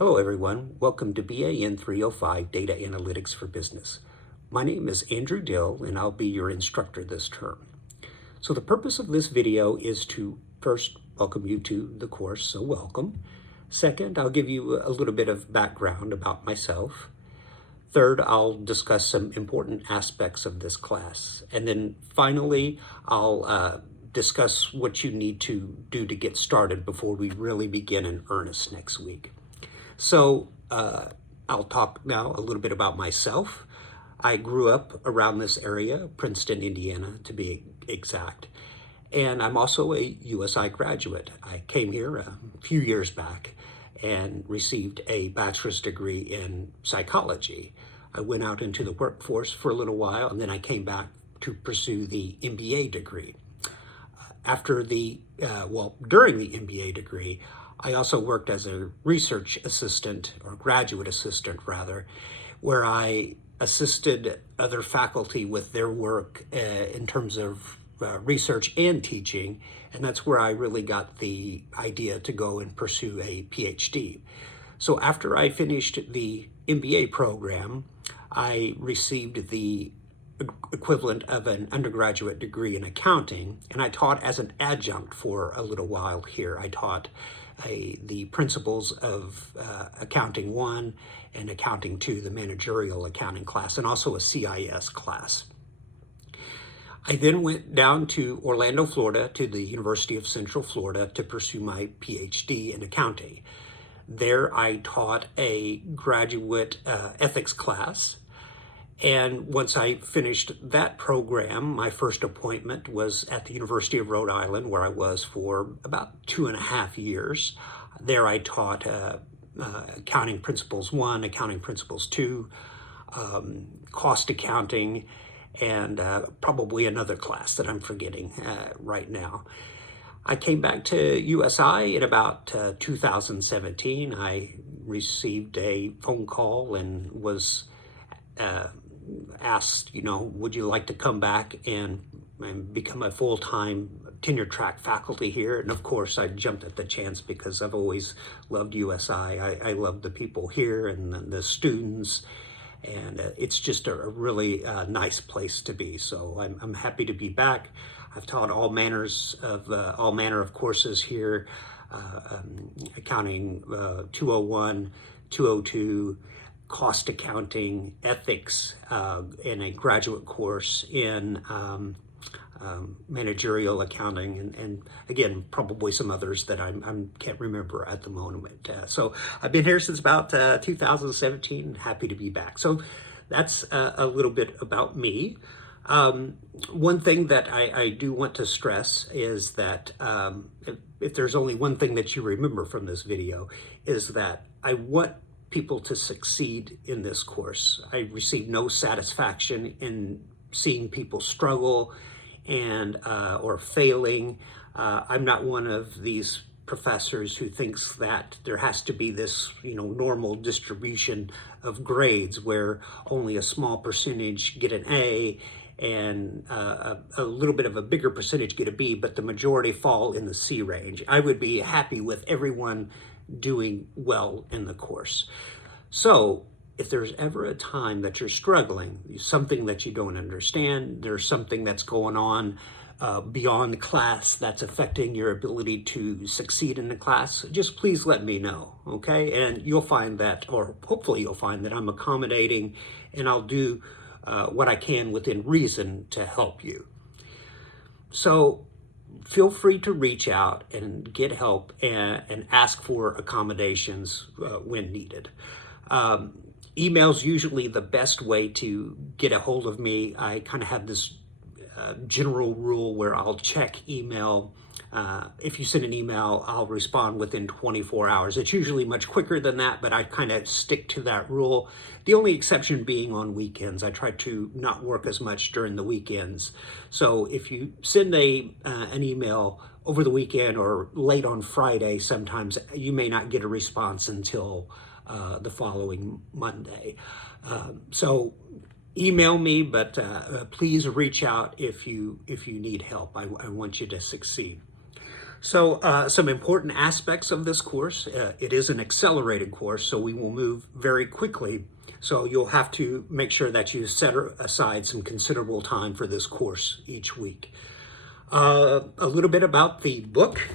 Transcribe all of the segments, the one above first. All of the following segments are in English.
Hello everyone, welcome to BAN 305 Data Analytics for Business. My name is Andrew Dill and I'll be your instructor this term. So the purpose of this video is to first welcome you to the course, so welcome. Second, I'll give you a little bit of background about myself. Third, I'll discuss some important aspects of this class. And then finally, I'll discuss what you need to do to get started before we really begin in earnest next week. So I'll talk now a little bit about myself. I grew up around this area, Princeton, Indiana, to be exact. And I'm also a USI graduate. I came here a few years back and received a bachelor's degree in psychology. I went out into the workforce for a little while, and then I came back to pursue the MBA degree. During the MBA degree, I also worked as a research assistant, or graduate assistant rather, where I assisted other faculty with their work in terms of research and teaching, and that's where I really got the idea to go and pursue a PhD. So after I finished the MBA program, I received the equivalent of an undergraduate degree in accounting, and I taught as an adjunct for a little while here. I taught the principles of Accounting 1 and Accounting 2, the managerial accounting class, and also a CIS class. I then went down to Orlando, Florida, to the University of Central Florida to pursue my PhD in accounting. There I taught a graduate ethics class. And once I finished that program, my first appointment was at the University of Rhode Island, where I was for about 2.5 years. There I taught Accounting Principles 1, Accounting Principles 2, cost accounting, and probably another class that I'm forgetting right now. I came back to USI in about 2017. I received a phone call and was asked, would you like to come back and become a full-time tenure track faculty here? And of course, I jumped at the chance because I've always loved USI. I love the people here and the students, and it's just a really nice place to be. So I'm happy to be back. I've taught all manner of courses here, accounting 201, 202, cost accounting, ethics, and a graduate course in managerial accounting, and again, probably some others that I can't remember at the moment. So I've been here since about 2017, happy to be back. So that's a little bit about me. One thing that I do want to stress is that if there's only one thing that you remember from this video, is that I want people to succeed in this course. I receive no satisfaction in seeing people struggle and or failing. I'm not one of these professors who thinks that there has to be this normal distribution of grades where only a small percentage get an A and a little bit of a bigger percentage get a B, but the majority fall in the C range. I would be happy with everyone doing well in the course. So if there's ever a time that you're struggling, something that you don't understand, there's something that's going on beyond class that's affecting your ability to succeed in the class, just please let me know, okay? And you'll find that, or hopefully you'll find that I'm accommodating, and I'll do what I can within reason to help you. So feel free to reach out and get help and ask for accommodations when needed. Email's usually the best way to get a hold of me. I kind of have this general rule where I'll check email. If you send an email, I'll respond within 24 hours. It's usually much quicker than that, but I kind of stick to that rule. The only exception being on weekends. I try to not work as much during the weekends. So if you send an email over the weekend or late on Friday, sometimes you may not get a response until the following Monday. So email me, but please reach out if you need help. I want you to succeed. So some important aspects of this course. It is an accelerated course, so we will move very quickly. So you'll have to make sure that you set aside some considerable time for this course each week. A little bit about the book.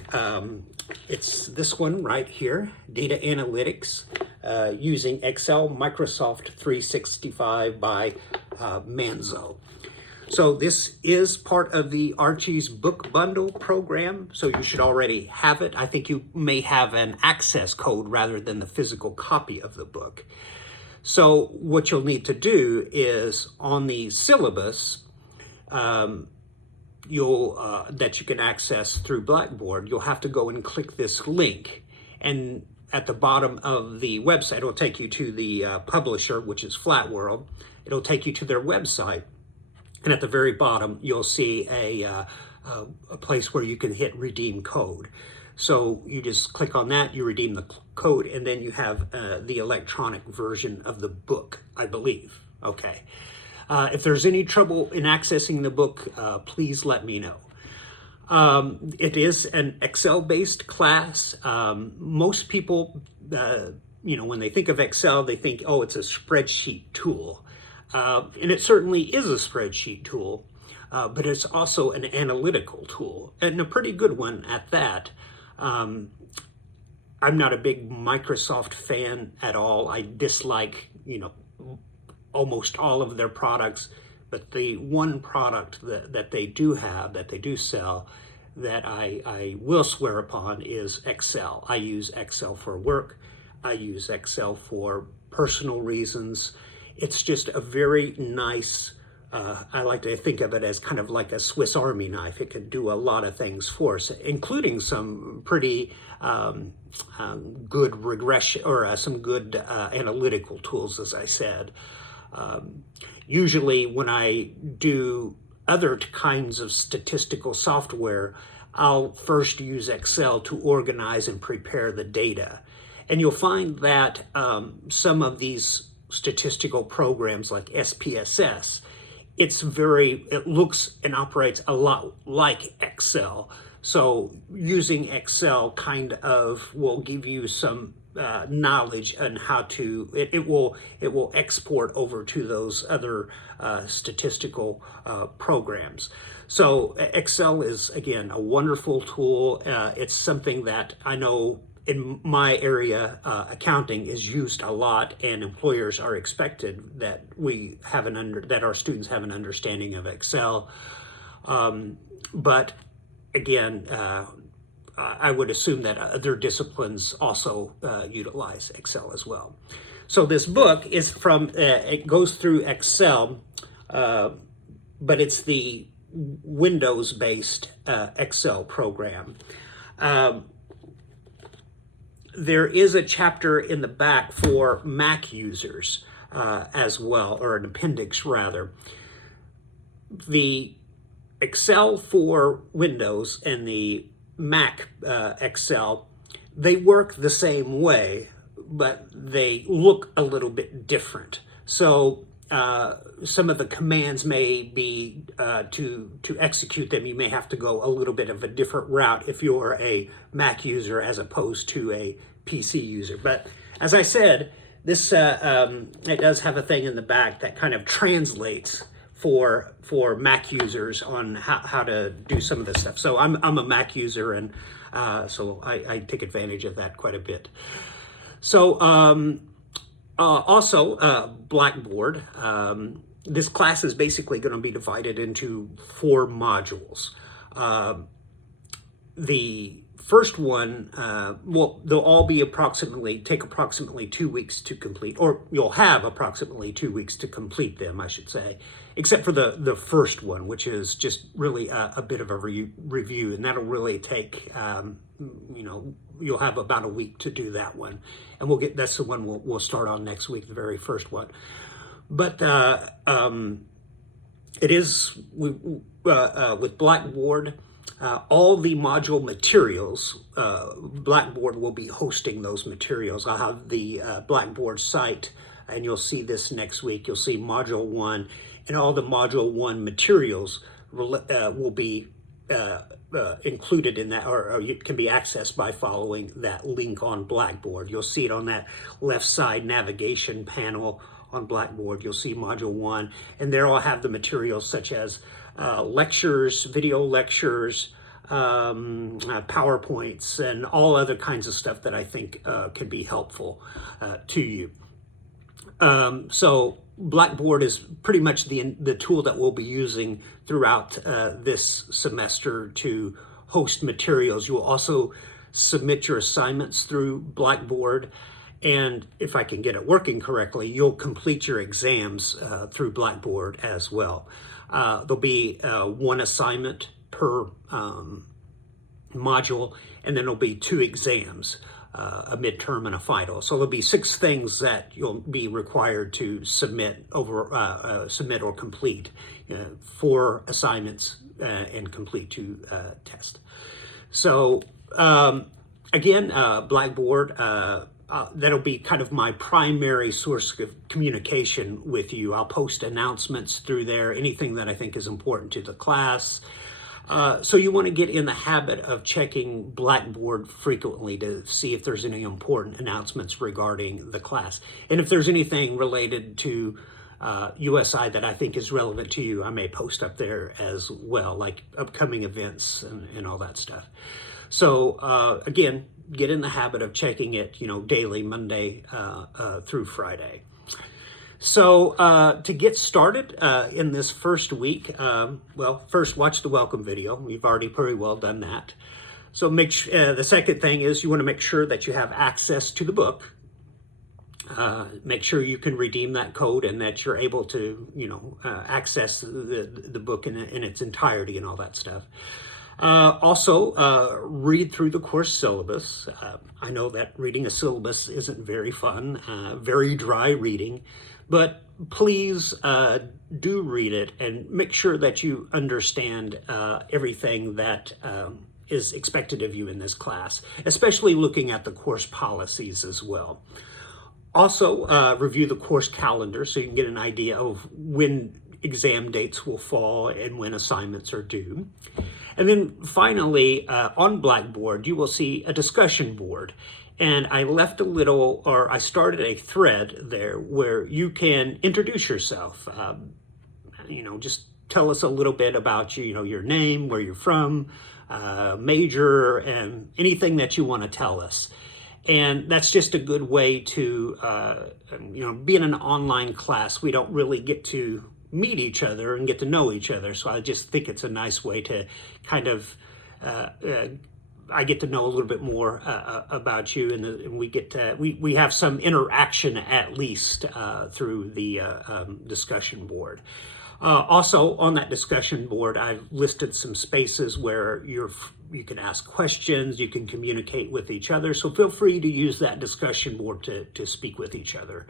It's this one right here, Data Analytics using Excel Microsoft 365 by Manzo. So this is part of the Archie's Book Bundle program, so you should already have it. I think you may have an access code rather than the physical copy of the book. So what you'll need to do is on the syllabus that you can access through Blackboard, you'll have to go and click this link. And at the bottom of the website, it'll take you to the publisher, which is Flatworld. It'll take you to their website. And at the very bottom, you'll see a place where you can hit redeem code. So you just click on that, you redeem the code, and then you have the electronic version of the book, I believe. Okay. If there's any trouble in accessing the book, please let me know. It is an Excel-based class. Most people, when they think of Excel, they think, oh, it's a spreadsheet tool. And it certainly is a spreadsheet tool, but it's also an analytical tool, and a pretty good one at that. I'm not a big Microsoft fan at all. I dislike, almost all of their products, but the one product that they do have, that they do sell, that I will swear upon is Excel. I use Excel for work. I use Excel for personal reasons. It's just a very nice, I like to think of it as kind of like a Swiss Army knife. It can do a lot of things for us, including some pretty good regression, or some good analytical tools, as I said. Usually when I do other kinds of statistical software, I'll first use Excel to organize and prepare the data. And you'll find that some of these statistical programs like SPSS, it looks and operates a lot like Excel. So using Excel kind of will give you some knowledge on how to, it will export over to those other statistical programs. So Excel is, again, a wonderful tool. It's something that I know in my area, accounting is used a lot, and employers are expected that that our students have an understanding of Excel. But again, I would assume that other disciplines also utilize Excel as well. So this book is it goes through Excel, but it's the Windows-based Excel program. There is a chapter in the back for Mac users as well, or an appendix rather. The Excel for Windows and the Mac Excel, they work the same way, but they look a little bit different. So some of the commands may be, to execute them, you may have to go a little bit of a different route if you're a Mac user as opposed to a PC user. But as I said, this it does have a thing in the back that kind of translates for Mac users on how to do some of this stuff. So I'm a Mac user, and so I take advantage of that quite a bit. So also Blackboard. This class is basically going to be divided into 4 modules. The first one, they'll all be take approximately 2 weeks to complete, or you'll have approximately 2 weeks to complete them, I should say, except for the first one, which is just really a bit of a review, and that'll really take, you'll have about a week to do that one, and that's the one we'll start on next week, the very first one. But it is with Blackboard. All the module materials, Blackboard will be hosting those materials. I'll have the Blackboard site, and you'll see this next week. You'll see Module 1, and all the Module 1 materials will be included in that, or it can be accessed by following that link on Blackboard. You'll see it on that left side navigation panel on Blackboard. You'll see Module 1, and there I'll have the materials such as lectures, video lectures, PowerPoints, and all other kinds of stuff that I think can be helpful to you. So Blackboard is pretty much the tool that we'll be using throughout this semester to host materials. You will also submit your assignments through Blackboard, and if I can get it working correctly, you'll complete your exams through Blackboard as well. There'll be one assignment per module, and then there'll be 2 exams, a midterm and a final. So there'll be 6 things that you'll be required to submit or complete, 4 assignments and complete 2 tests. So again, Blackboard, that'll be kind of my primary source of communication with you. I'll post announcements through there, anything that I think is important to the class. So you want to get in the habit of checking Blackboard frequently to see if there's any important announcements regarding the class. And if there's anything related to USI that I think is relevant to you, I may post up there as well, like upcoming events and all that stuff. So again, get in the habit of checking it, daily, Monday through Friday. So to get started in this first week, well, first watch the welcome video. We've already pretty well done that. So the second thing is you want to make sure that you have access to the book. Make sure you can redeem that code and that you're able to, access the book in its entirety and all that stuff. Also, read through the course syllabus. I know that reading a syllabus isn't very fun, very dry reading, but please do read it and make sure that you understand everything that is expected of you in this class, especially looking at the course policies as well. Also, review the course calendar so you can get an idea of when exam dates will fall and when assignments are due. And then finally, on Blackboard, you will see a discussion board. And I started a thread there where you can introduce yourself. Just tell us a little bit about your name, where you're from, major, and anything that you want to tell us. And that's just a good way to, be in an online class, we don't really get to meet each other and get to know each other. So I just think it's a nice way to kind of, I get to know a little bit more about you, and we have some interaction at least through the discussion board. Also on that discussion board, I've listed some spaces where you can ask questions, you can communicate with each other. So feel free to use that discussion board to speak with each other.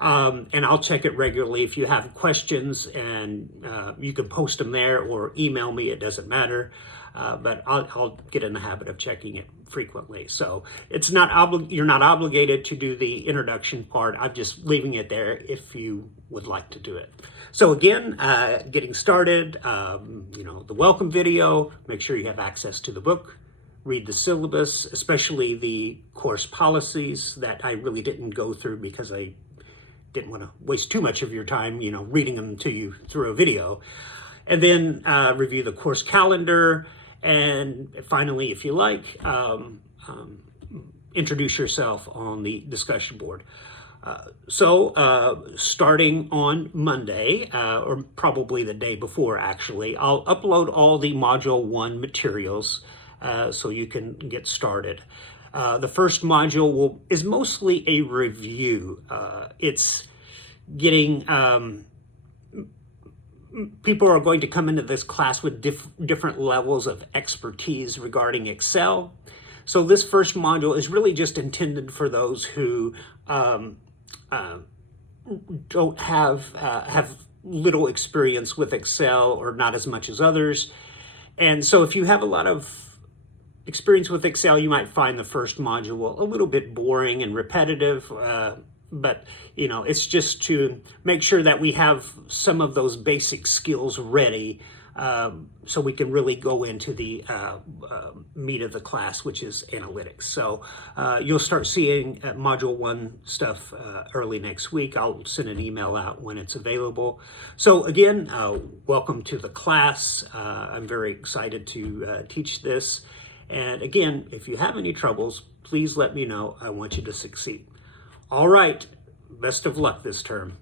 And I'll check it regularly. If you have questions, and you can post them there or email me, it doesn't matter. But I'll get in the habit of checking it frequently. So it's you're not obligated to do the introduction part. I'm just leaving it there if you would like to do it. So again, getting started, the welcome video, make sure you have access to the book, read the syllabus, especially the course policies that I really didn't go through because I didn't want to waste too much of your time, reading them to you through a video. And then review the course calendar. And finally, if you like, introduce yourself on the discussion board. So starting on Monday, or probably the day before actually, I'll upload all the Module 1 materials so you can get started. The first module is mostly a review. It's getting... people are going to come into this class with different levels of expertise regarding Excel. So this first module is really just intended for those who don't have little experience with Excel, or not as much as others. And so if you have a lot of experience with Excel, you might find the first module a little bit boring and repetitive. But, it's just to make sure that we have some of those basic skills ready so we can really go into the meat of the class, which is analytics. So you'll start seeing Module 1 stuff early next week. I'll send an email out when it's available. So again, welcome to the class. I'm very excited to teach this. And again, if you have any troubles, please let me know. I want you to succeed. All right, best of luck this term.